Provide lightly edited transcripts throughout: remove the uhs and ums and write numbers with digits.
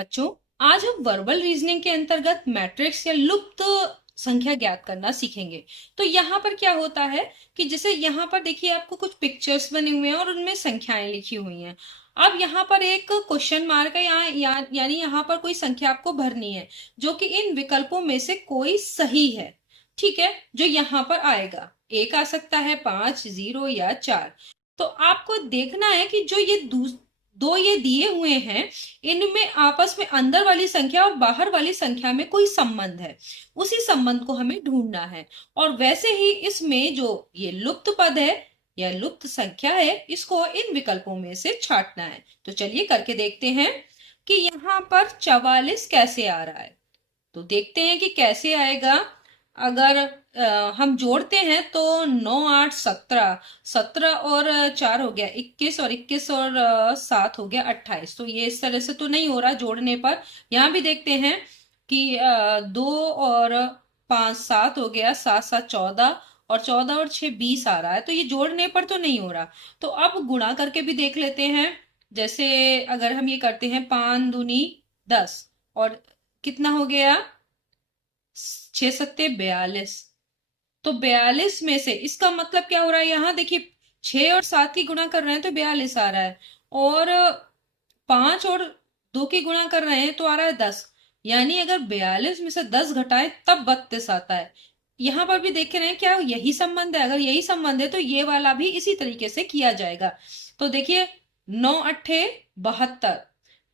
बच्चों, आज हम वर्बल रीजनिंग के अंतर्गत मैट्रिक्स या लुप्त संख्या ज्ञात करना सीखेंगे। तो यहाँ पर क्या होता है कि जैसे यहाँ पर देखिए आपको कुछ पिक्चर्स बने हुए हैं और उनमें संख्याएं लिखी हुई हैं। अब यहाँ पर एक क्वेश्चन मार्क है, यानी यहाँ पर कोई संख्या आपको भरनी है जो कि इन विकल्पों में से कोई सही है। ठीक है, जो यहाँ पर आएगा, एक आ सकता है, 5, 0 या 4। तो आपको देखना है कि जो ये दो ये दिए हुए हैं, इनमें आपस में अंदर वाली संख्या और बाहर वाली संख्या में कोई संबंध है, उसी संबंध को हमें ढूंढना है। और वैसे ही इसमें जो ये लुप्त पद है या लुप्त संख्या है, इसको इन विकल्पों में से छांटना है। तो चलिए करके देखते हैं कि यहाँ पर 44 कैसे आ रहा है। तो देखते हैं कि कैसे आएगा। अगर हम जोड़ते हैं तो 9, 8, 17, 17 और 4 हो गया 21, और 21 और 7 हो गया 28। तो ये इस तरह से तो नहीं हो रहा जोड़ने पर। यहाँ भी देखते हैं कि 2 और 5, 7 हो गया, 7, 7, 14, और 14 और 6, 20 आ रहा है। तो ये जोड़ने पर तो नहीं हो रहा। तो अब गुणा करके भी देख लेते हैं। जैसे अगर हम ये करते हैं, 5 दूनी 10, और कितना हो गया, 6 सत्ते 42। तो 42 में से इसका मतलब क्या हो रहा है, यहाँ देखिए 6 और 7 की गुणा कर रहे हैं तो 42 आ रहा है, और 5 और 2 की गुणा कर रहे हैं तो आ रहा है 10। यानी अगर 42 में से 10 घटाए तब 32 आता है। यहाँ पर भी देख रहे हैं क्या यही संबंध है। अगर यही संबंध है तो ये वाला भी इसी तरीके से किया जाएगा। तो देखिए 9 अट्ठे 72,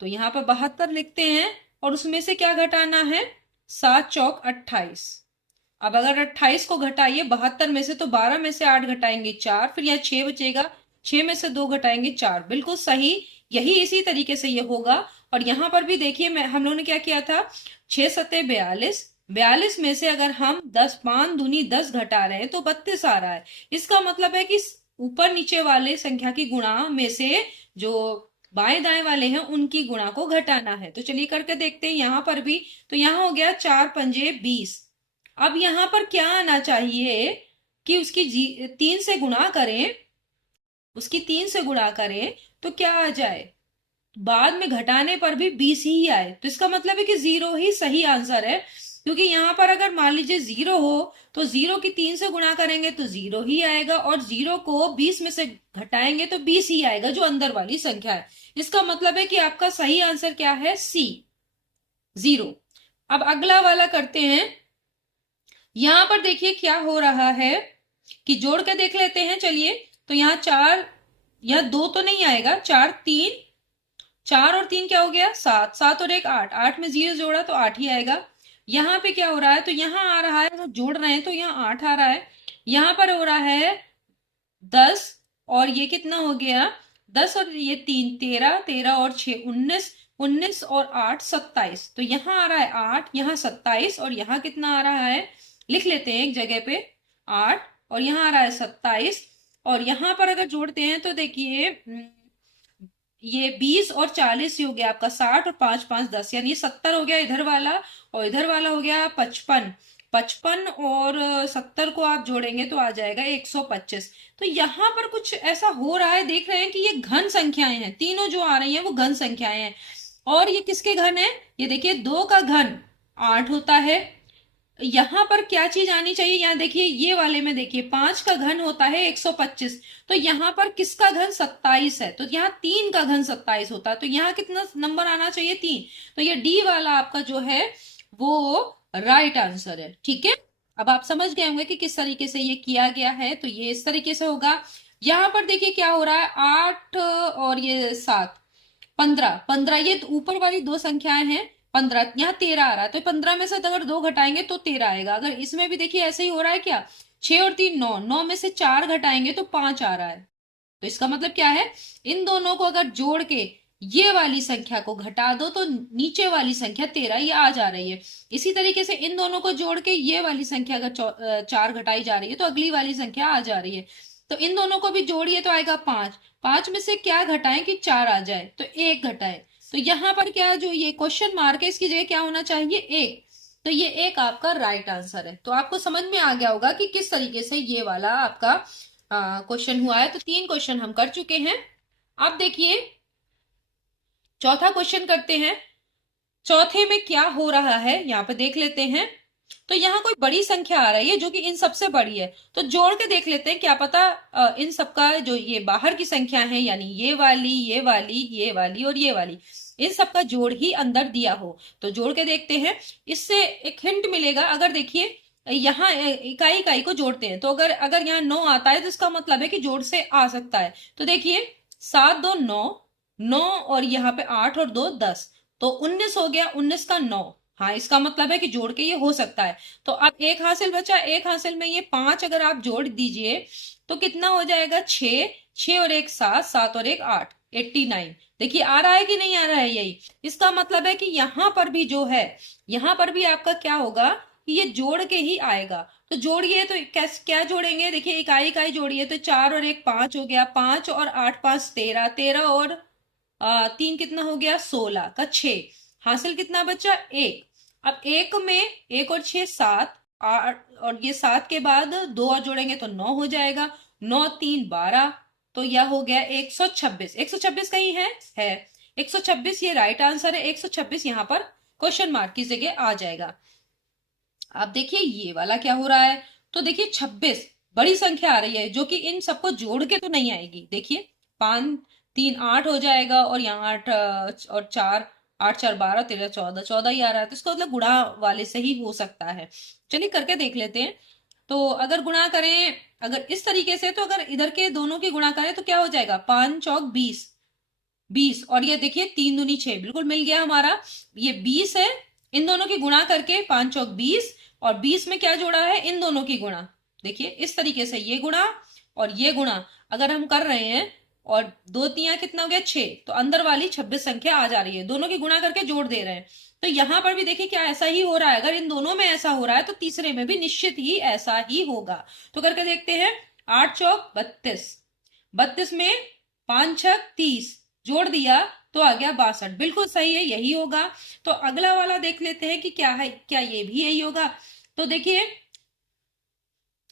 तो यहाँ पर 72 लिखते हैं, और उसमें से क्या घटाना है, 7 चौक 28। अब अगर 28 को घटाइए 72 में से, तो 12 में से 8 घटाएंगे 4, फिर यहाँ 6 बचेगा, 6 में से 2 घटाएंगे 4। बिल्कुल सही, यही इसी तरीके से ये होगा। और यहाँ पर भी देखिए हम लोगों ने क्या किया था, 6 सत्ते 42, 42 में से अगर हम 10, 5 दूनी 10 घटा रहे हैं तो 32 आ रहा है। इसका मतलब है कि ऊपर नीचे वाले संख्या की गुणा में से जो बाएं दाएं वाले हैं उनकी गुणा को घटाना है। तो चलिए करके देखते हैं यहाँ पर भी। तो यहाँ हो गया 4 पंजे 20। अब यहाँ पर क्या आना चाहिए कि उसकी 3 से गुणा करें, उसकी 3 से गुणा करें तो क्या आ जाए, बाद में घटाने पर भी 20 ही आए। तो इसका मतलब है कि 0 ही सही आंसर है। क्योंकि यहाँ पर अगर मान लीजिए 0 हो तो 0 की 3 से गुणा करेंगे तो 0 ही आएगा, और 0 को 20 में से घटाएंगे तो 20 ही आएगा, जो अंदर वाली संख्या है। इसका मतलब है कि आपका सही आंसर क्या है, सी, 0। अब अगला वाला करते हैं। यहां पर देखिए क्या हो रहा है कि जोड़ के देख लेते हैं। चलिए, तो यहाँ 4, यहाँ 2 तो नहीं आएगा, 4, 3, 4 और 3 क्या हो गया, 7, 7 और 1 8, 8 में 0 जोड़ा तो 8 ही आएगा। यहाँ पे क्या हो रहा है, तो यहाँ आ रहा है, तो जोड़ रहे हैं तो यहाँ 8 आ रहा है। यहाँ पर हो रहा है 10, और ये कितना हो गया, 10 और ये 3 13, 13 और 6 19, 19 और 8 27। तो यहाँ आ रहा है 8, यहाँ 27, और यहाँ कितना आ रहा है, लिख लेते हैं एक जगह पे 8, और यहाँ आ रहा है 27। और यहाँ पर अगर जोड़ते हैं तो देखिए ये 20 और 40 हो गया आपका 60, और 5 5 10, यानी 70 हो गया इधर वाला, और इधर वाला हो गया 55। 55 और 70 को आप जोड़ेंगे तो आ जाएगा 125। तो यहाँ पर कुछ ऐसा हो रहा है, देख रहे हैं कि ये घन संख्याएं हैं, तीनों जो आ रही हैं वो घन संख्याएं हैं। और ये किसके घन है, ये देखिए 2 का घन 8 होता है। यहाँ पर क्या चीज आनी चाहिए, यहाँ देखिए ये वाले में देखिए 5 का घन होता है 125। तो यहाँ पर किसका घन 27 है, तो यहाँ 3 का घन 27 होता है। तो यहाँ कितना नंबर आना चाहिए, 3। तो ये डी वाला आपका जो है वो राइट आंसर है। ठीक है, अब आप समझ गए होंगे कि किस तरीके से ये किया गया है। तो ये इस तरीके से होगा। यहाँ पर देखिए क्या हो रहा है, 8 और ये 7, 15, 15, ये ऊपर वाली दो संख्याएं हैं। 15, यहाँ 13 आ रहा है, तो 15 में से अगर 2 घटाएंगे तो 13 आएगा। अगर इसमें भी देखिए ऐसे ही हो रहा है क्या, 6 और 3 9, 9 में से 4 घटाएंगे तो 5 आ रहा है। तो इसका मतलब क्या है, इन दोनों को अगर जोड़ के ये वाली संख्या को घटा दो तो नीचे वाली संख्या 13 ये आ जा रही है। इसी तरीके से इन दोनों को जोड़ के ये वाली संख्या अगर 4 घटाई जा रही है तो अगली वाली संख्या आ जा रही है। तो इन दोनों को भी जोड़िए तो आएगा 5। 5 में से क्या घटाएं कि 4 आ जाए, तो 1 घटाएं। तो यहाँ पर क्या, जो ये क्वेश्चन मार्क है इसकी जगह क्या होना चाहिए, 1। तो ये 1 आपका राइट आंसर है। तो आपको समझ में आ गया होगा कि किस तरीके से ये वाला आपका क्वेश्चन हुआ है। तो 3 क्वेश्चन हम कर चुके हैं। अब देखिए चौथा क्वेश्चन करते हैं। चौथे में क्या हो रहा है यहाँ पे देख लेते हैं। तो यहाँ कोई बड़ी संख्या आ रही है जो कि इन सबसे बड़ी है, तो जोड़ के देख लेते हैं, क्या पता इन सबका जो ये बाहर की संख्या है, यानी ये वाली, ये वाली, ये वाली और ये वाली, इन सबका जोड़ ही अंदर दिया हो। तो जोड़ के देखते हैं, इससे एक हिंट मिलेगा। अगर देखिए यहाँ इकाई इकाई को जोड़ते हैं, तो अगर अगर यहाँ 9 आता है तो इसका मतलब है कि जोड़ से आ सकता है। तो देखिए 7 2 9, 9 और यहाँ पे 8 और 2 10, तो 19 हो गया, 19 का 9। हाँ, इसका मतलब है कि जोड़ के ये हो सकता है। तो अब एक हासिल बचा, एक हासिल में ये 5 अगर आप जोड़ दीजिए तो कितना हो जाएगा, 6, 6 और 1 7, 7 और 1 8, 89। देखिए आ रहा है कि नहीं आ रहा है, यही इसका मतलब है कि यहाँ पर भी जो है, यहाँ पर भी आपका क्या होगा कि ये जोड़ के ही आएगा। तो जोड़िए, तो कैसे क्या जोड़ेंगे, देखिए इकाई इकाई जोड़िए, तो 4 और 1 5 हो गया, 5 और 8 5 13, 13 और 3 कितना हो गया, 16 का 6, हासिल कितना बचा, 1। अब एक में 1 और 6 7, 8 और ये 7 के बाद 2 और जोड़ेंगे तो 9 हो जाएगा, 9 3 12, तो यह हो गया 126। 126 कहीं है 126, ये राइट आंसर है। 126 यहाँ पर क्वेश्चन मार्क की जगह आ जाएगा। अब देखिए ये वाला क्या हो रहा है, तो देखिए 26 बड़ी संख्या आ रही है जो कि इन सबको जोड़ के तो नहीं आएगी। देखिए 5 3 8 हो जाएगा, और यहाँ 8 और 4, 8 4 12 13 14, 14 ही आ रहा है, तो इसका मतलब गुणा वाले से ही हो सकता है। चलिए करके देख लेते हैं। तो अगर गुणा करें, अगर इस तरीके से, तो अगर इधर के दोनों की गुणा करें तो क्या हो जाएगा, 5 चौक 20, 20 और ये देखिए 3 दूनी 6, बिल्कुल मिल गया हमारा, ये 20 है। इन दोनों की गुणा करके 5 चौक 20, और 20 में क्या जोड़ा है, इन दोनों की गुणा। देखिए इस तरीके से ये गुणा और ये गुणा अगर हम कर रहे हैं, और दो तिया कितना हो गया, 6, तो अंदर वाली 26 संख्या आ जा रही है, दोनों की गुणा करके जोड़ दे रहे हैं। तो यहां पर भी देखिए क्या ऐसा ही हो रहा है। अगर इन दोनों में ऐसा हो रहा है तो तीसरे में भी निश्चित ही ऐसा ही होगा। तो करके देखते हैं, 8 चौक 32, 32 में 5 छक 30, जोड़ दिया तो आ गया 62, बिल्कुल सही है, यही होगा। तो अगला वाला देख लेते हैं कि क्या है, क्या ये भी यही होगा। तो देखिए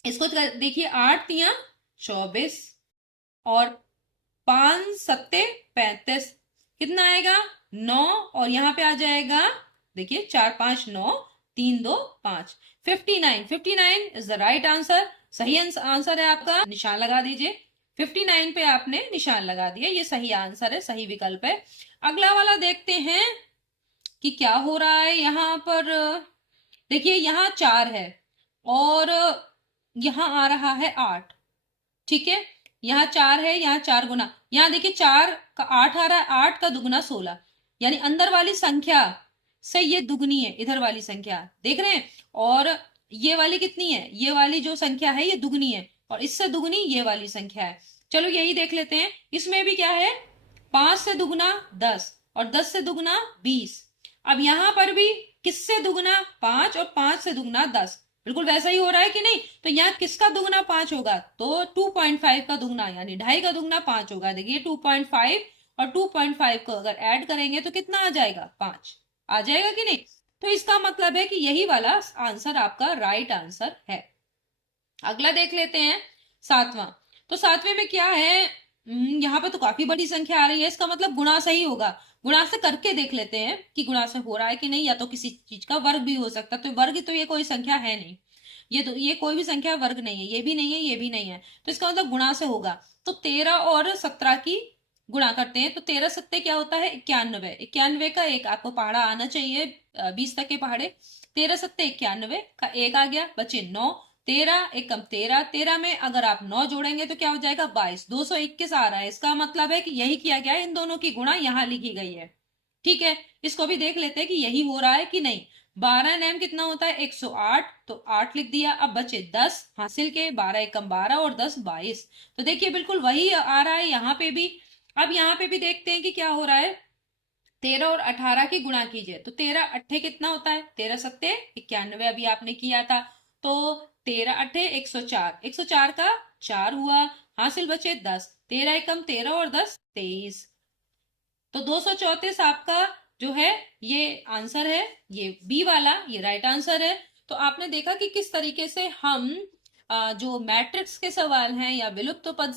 इसको देखिए, 8 तिया 24 और 5 सत्ते 35, कितना आएगा, 9, और यहाँ पे आ जाएगा देखिए 4 5 9, 3 2 5, 59। 59 इज द राइट आंसर, सही आंसर है आपका, निशान लगा दीजिए। 59 पे आपने निशान लगा दिया, ये सही आंसर है, सही विकल्प है। अगला वाला देखते हैं कि क्या हो रहा है यहाँ पर। देखिए यहाँ 4 है और यहाँ आ रहा है 8, ठीक है, यहाँ 4 है, यहाँ 4 गुना, यहाँ देखिए 4 का 8 आ रहा है, 8 का दुगना 16, यानी अंदर वाली संख्या से ये दुगनी है, इधर वाली संख्या देख रहे हैं, और ये वाली कितनी है, ये वाली जो संख्या है ये दुगनी है, और इससे दुगनी ये वाली संख्या है। चलो यही देख लेते हैं, इसमें भी क्या है, 5 से दुगना 10 और 10 से दुगना 20। अब यहां पर भी किससे दुगना, 5 और 5 से दुगना 10, बिल्कुल वैसा ही हो रहा है कि नहीं। तो यहाँ किसका दुगना 5 होगा, तो 2.5 का दुगना, यानी 2.5 का दुगना 5 होगा। देखिए 2.5 और 2.5 को अगर ऐड करेंगे तो कितना आ जाएगा, 5 आ जाएगा कि नहीं। तो इसका मतलब है कि यही वाला आंसर आपका राइट आंसर है। अगला देख लेते हैं, 7वां। तो 7वें में क्या है, यहाँ पे तो काफी बड़ी संख्या आ रही है, इसका मतलब गुणा से ही होगा। गुणा से करके देख लेते हैं कि गुणा से हो रहा है कि नहीं, या तो किसी चीज का वर्ग भी हो सकता है। तो वर्ग तो ये कोई संख्या है नहीं, ये कोई भी संख्या वर्ग नहीं है, ये भी नहीं है, ये भी नहीं है, तो इसका मतलब गुणा से होगा। तो 13 और 17 की गुणा करते हैं, तो 13 सत्ते क्या होता है, 91। 91 का एक आपको पहाड़ा आना चाहिए, 20 तक के पहाड़े। 13 सत्ते 91 का एक आ गया, बचे 9, 13 एक कम 13, 13 में अगर आप 9 जोड़ेंगे तो क्या हो जाएगा, 22, 221 आ रहा है। इसका मतलब है कि यही किया गया है, इन दोनों की गुणा यहाँ लिखी गई है, ठीक है। इसको भी देख लेते हैं कि यही हो रहा है कि नहीं। 12 नैम कितना होता है, 108, तो 8 लिख दिया। अब बचे 10 हासिल के, 12 एकम 12 और 10 22, तो देखिए बिल्कुल वही आ रहा है यहाँ पे भी। अब यहाँ पे भी देखते हैं कि क्या हो रहा है, 13 और 18 की गुणा कीजिए, तो 13 अट्ठे कितना होता है, 13 सत्ते 91 अभी आपने किया था, तो 13 अट्ठे 104, 104 का 4 हुआ, हासिल बचे 10, 13 एकम 13 और 10 23, तो 234 आपका जो है ये आंसर है, ये बी वाला ये राइट आंसर है। तो आपने देखा कि किस तरीके से हम जो मैट्रिक्स के सवाल हैं या विलुप्त पद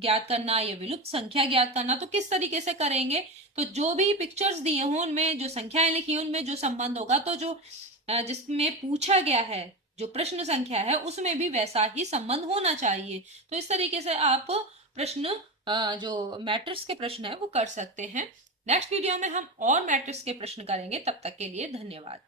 ज्ञात करना या विलुप्त संख्या ज्ञात करना, तो किस तरीके से करेंगे। तो जो भी पिक्चर्स दिए हों उनमें जो संख्याएं लिखी हैं उनमें जो संबंध होगा, तो जो जिसमें पूछा गया है जो प्रश्न संख्या है उसमें भी वैसा ही संबंध होना चाहिए। तो इस तरीके से आप प्रश्न जो मैट्रिक्स के प्रश्न है वो कर सकते हैं। नेक्स्ट वीडियो में हम और मैट्रिक्स के प्रश्न करेंगे। तब तक के लिए धन्यवाद।